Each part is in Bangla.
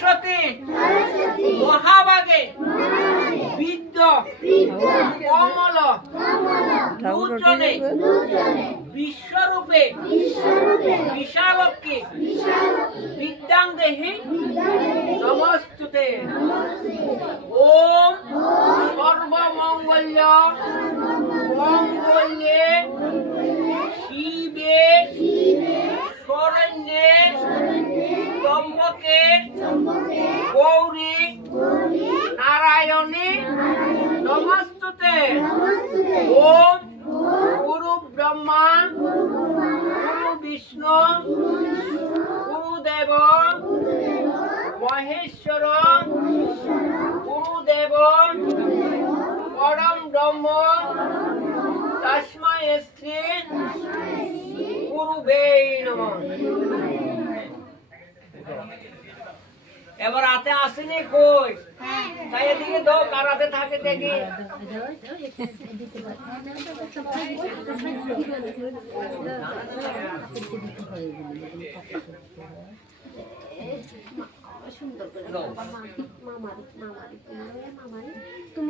সরস্বতী মহাভাগে বিদ্য কমল লোচনে বিশ্বরূপে বিশালক্ষী বিদ্যাং দেহি নমস্তুতে। ওম সর্বমঙ্গল্য মঙ্গলে শিবে শরণ্যে ত্র্যম্বকে গৌরী নারায়ণী নমস্তুতে। ওম গুরু ব্রহ্মা গুরু বিষ্ণু গুরুদেব মহেশ্বর গুরুদেব পরম ব্রহ্ম তস্मै শ্রী গুরুবে নমঃ। এবার হাতে আসেনি কই? তাই এদিকে দাও, কার হাতে থাকে দেখি।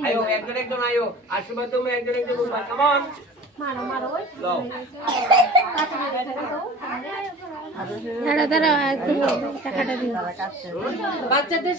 আয়ো একজন একজন আয়ো, আশীর্বাদ তুমি একজন একজন কেমন মারো মারো ওই দাঁড়া দাঁড়া টাকাটা দিও বাচ্চাদের